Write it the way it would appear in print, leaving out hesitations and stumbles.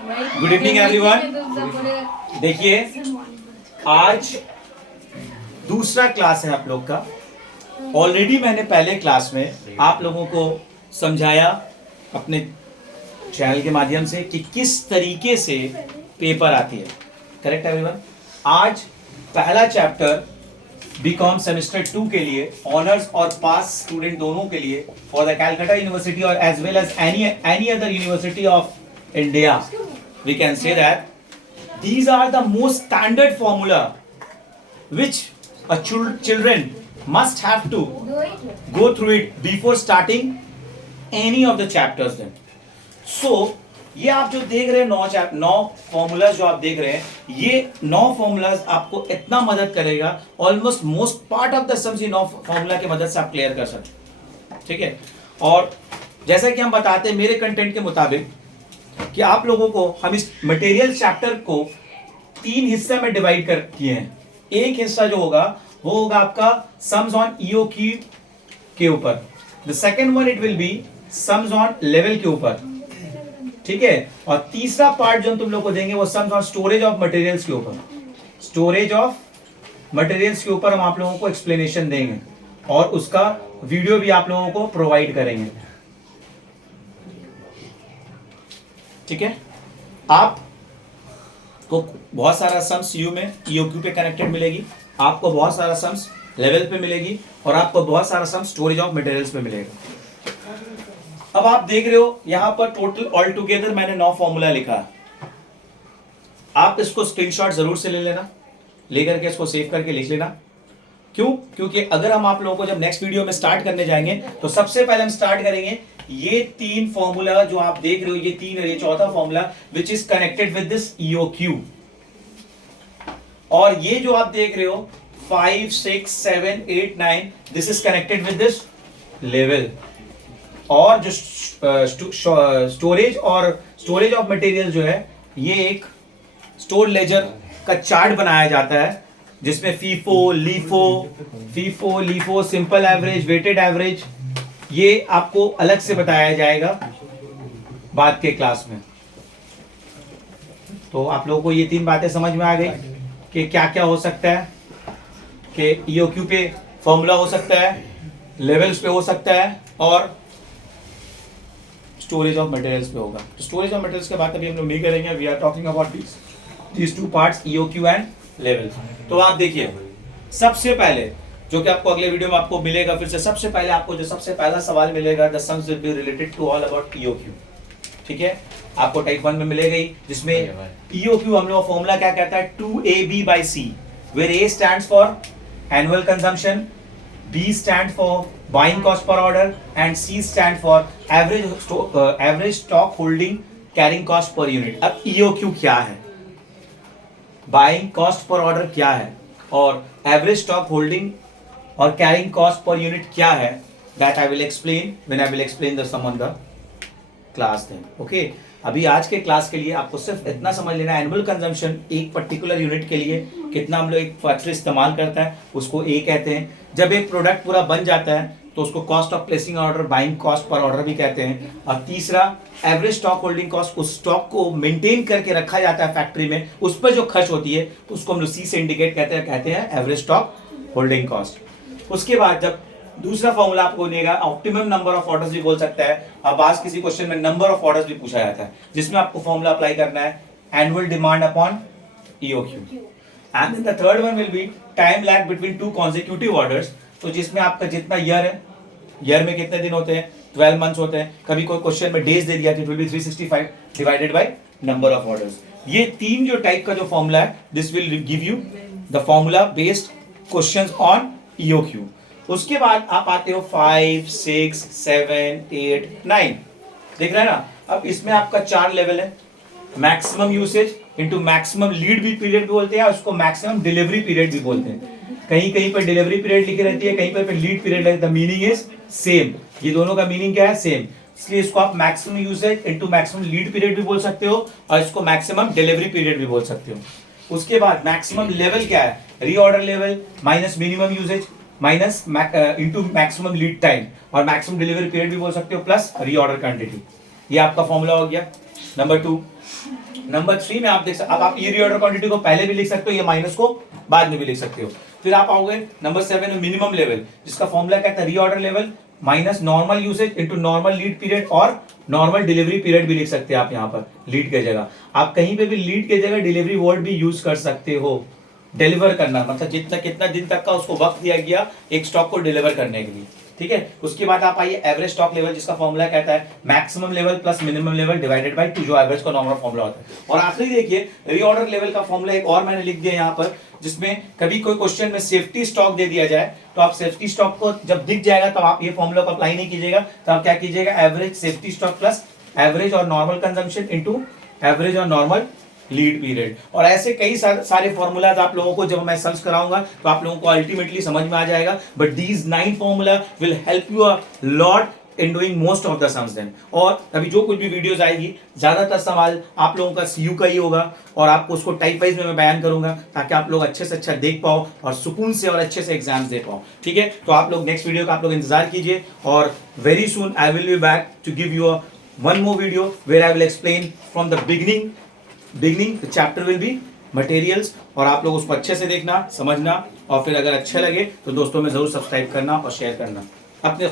Good evening everyone. देखिए आज दूसरा क्लास है आप लोग का। ऑलरेडी मैंने पहले क्लास में आप लोगों को समझाया अपने चैनल के माध्यम से कि किस तरीके से पेपर आती है। Correct everyone. आज पहला चैप्टर बीकॉम सेमेस्टर 2 के लिए ऑनर्स और पास स्टूडेंट दोनों के लिए फॉर द कैलकाटा यूनिवर्सिटी और as well as any other university of India, we can say that these are the most standard formula which a children must have to go through it before starting any of the chapters then. So ये आप जो देख रहे हैं 9 formulas जो आप देख रहे हैं, ये 9 फॉर्मूलाज आपको इतना मदद करेगा, almost most part of the sums ये 9 फॉर्मूला की मदद से आप क्लियर कर सकते। ठीक है। और जैसा कि हम बताते हैं मेरे कंटेंट के मुताबिक कि आप लोगों को हम इस मटेरियल चैप्टर को 3 हिस्से में डिवाइड कर किए हैं। एक हिस्सा जो होगा वो होगा आपका सम्स ऑन ईओक्यू के ऊपर। The second one it will be sums on level के ऊपर। ठीक है। और तीसरा पार्ट जो हम तुम लोग को देंगे वो sums on storage of materials के ऊपर। स्टोरेज ऑफ मटेरियल्स के ऊपर हम आप लोगों को एक्सप्लेनेशन देंगे और उसका वीडियो भी आप लोगों को प्रोवाइड करेंगे। ठीक है। आप को बहुत सारा सम्स यू में ईओक्यू पे कनेक्टेड मिलेगी, आपको बहुत सारा सम्स लेवल पे मिलेगी और आपको बहुत सारा सम्स स्टोरेज ऑफ मटेरियल्स पे मिलेगा। अब आप देख रहे हो यहां पर टोटल ऑल टुगेदर मैंने 9 फॉर्मूला लिखा है। आप इसको स्क्रीनशॉट जरूर से ले लेना, लेकर के इसको सेव करके लिख लेना। क्यों? क्योंकि अगर हम आप लोगों को जब नेक्स्ट वीडियो में स्टार्ट करने जाएंगे तो सबसे पहले हम स्टार्ट करेंगे ये 3 फॉर्मूला जो आप देख रहे हो, ये 3 और ये चौथा formula which is connected with this EOQ. और ये जो आप देख रहे हो 5, 6, 7, 8, 9 this is connected with this level. और जो स्टोरेज ऑफ मटेरियल जो है ये एक स्टोर लेजर का चार्ट बनाया जाता है जिसमें FIFO, LIFO, simple average, weighted average ये आपको अलग से बताया जाएगा बाद के क्लास में। तो आप लोगों को ये 3 बातें समझ में आ गई कि क्या क्या हो सकता है कि ईओक्यू पे फॉर्मूला हो सकता है, लेवल्स पे हो सकता है और स्टोरेज ऑफ मटेरियल्स पे होगा। तो स्टोरेज ऑफ मटेरियल्स के बात अभी हम लोग नहीं करेंगे। We are talking about these 2 parts EOQ and level. तो आप देखिए सबसे पहले जो कि आपको अगले वीडियो में आपको मिलेगा, फिर से सबसे पहले आपको जो सबसे पहला सवाल मिलेगा the sums will be related to all about EOQ. ठीक है। आपको टाइप 1 में मिलेगा ही, जिसमें ईओक्यू हम लोग फॉर्मूला क्या कहता है 2AB/C, where A stands for annual consumption, B stand for buying cost per order and C stand for average stock holding carrying cost per unit. अब ईओक्यू क्या है, बाइंग कॉस्ट पर ऑर्डर क्या है और average stock holding और carrying cost per unit क्या है, that I will explain when I will explain the sum on the class then. Okay. अभी आज के क्लास के लिए आपको सिर्फ इतना समझ लेना है एनुअल कंजम्पशन एक पर्टिकुलर यूनिट के लिए कितना हम लोग एक फैक्ट्री इस्तेमाल करता है उसको ए कहते हैं। जब एक प्रोडक्ट पूरा बन जाता है तो उसको cost of placing order, buying cost per order भी कहते हैं। और तीसरा एवरेज स्टॉक होल्डिंग कॉस्ट, उस स्टॉक को मेंटेन करके रखा जाता है फैक्ट्री में, उस पर जो खर्च होती है तो उसको हम लोग सी से इंडिकेट कहते हैं एवरेज स्टॉक होल्डिंग कॉस्ट। उसके बाद जब दूसरा फॉर्मूला आपको देगा ऑप्टिमम नंबर ऑफ ऑर्डर्स भी बोल सकता है। अब आज किसी क्वेश्चन में नंबर ऑफ ऑर्डर्स भी पूछा जाता है जिसमें आपको फॉर्मूला अप्लाई करना है annual demand upon EOQ. And then the third one will be time lag between 2 consecutive orders. तो जिसमें आपका जितना ईयर है, ईयर में कितने दिन होते हैं, 12 मंथ्स होते हैं। कभी कोई क्वेश्चन में डेज दे दिया तो it will be 365 divided by number of orders. ये 3 जो टाइप का जो फॉर्मूला है this will give you the formula based questions on EOQ. उसके बाद आप आते हो 5, 6, 7, 8, 9। देख रहे हैं ना। अब इसमें आपका 4 लेवल है, maximum usage into maximum lead भी पीरियड भी बोलते हैं, उसको मैक्सिमम डिलीवरी पीरियड भी बोलते हैं। कहीं कहीं पर डिलीवरी पीरियड लिखी रहती है, कहीं पर lead period. The meaning is same. ये दोनों का मीनिंग क्या है, सेम। इसलिए इसको आप maximum usage into maximum lead period भी बोल सकते हो और इसको मैक्सिमम डिलीवरी पीरियड भी बोल सकते हो। उसके बाद मैक्सिमम लेवल क्या है, reorder level minus minimum usage minus into maximum lead time, और मैक्सिमम डिलीवरी पीरियड भी बोल सकते हो प्लस रीऑर्डर क्वांटिटी। ये आपका फॉर्मूला हो गया नंबर 2। नंबर 3 में आप देख सकते, अब आप ये रीऑर्डर क्वांटिटी को पहले भी लिख सकते हो, ये माइनस को बाद में भी लिख सकते हो। फिर आप आओगे नंबर 7 में मिनिमम लेवल, जिसका फॉर्मूला कहता है reorder level minus normal usage into normal lead period और नॉर्मल डिलीवरी पीरियड भी लिख सकते हैं आप यहाँ पर लीड के जगह। आप कहीं पे भी लीड के जगह डिलीवरी वर्ड भी यूज कर सकते हो। डिलीवर करना मतलब जितना कितना दिन तक का उसको वक्त दिया गया एक स्टॉक को डिलीवर करने के लिए, ठीक है। उसके बाद आप आइए एवरेज स्टॉक लेवल, जिसका फॉर्मूला कहता है maximum level plus minimum level divided by 2, जो एवरेज का नॉर्मल फॉर्मूला होता है। और आखिरी देखिए रीऑर्डर लेवल का फॉर्मूला एक और मैंने लिख दिया यहाँ पर, जिसमें कभी कोई क्वेश्चन में सेफ्टी स्टॉक दे दिया जाए तो आप सेफ्टी स्टॉक को जब दिख जाएगा तो आप ये फॉर्मूला को अप्लाई नहीं कीजिएगा, तो आप क्या कीजिएगा average safety stock plus average और नॉर्मल कंजम्पशन इनटू एवरेज और नॉर्मल लीड पीरियड। और ऐसे कई सारे फॉर्मूलाज आप लोगों को जब मैं सर्च कराऊंगा तो आप लोगों को अल्टीमेटली समझ में आ जाएगा। But these 9 formula will help you a lot in doing most of the sums then. और अभी जो कुछ भी वीडियोस आएगी ज्यादातर सवाल आप लोगों का सीयू का ही होगा और आपको उसको टाइप वाइज में मैं बयान करूंगा ताकि आप लोग अच्छे से अच्छा देख पाओ और सुकून से और अच्छे से एग्जाम्स दे पाओ, ठीक है। तो आप लोग नेक्स्ट वीडियो का आप लोग इंतजार कीजिए और very soon I will be back to give you a one more video where I will explain from the beginning the chapter will be materials, और आप लोग उसको अच्छे से देखना समझना और फिर अगर अच्छा लगे तो दोस्तों में जरूर सब्सक्राइब करना और शेयर करना। अपने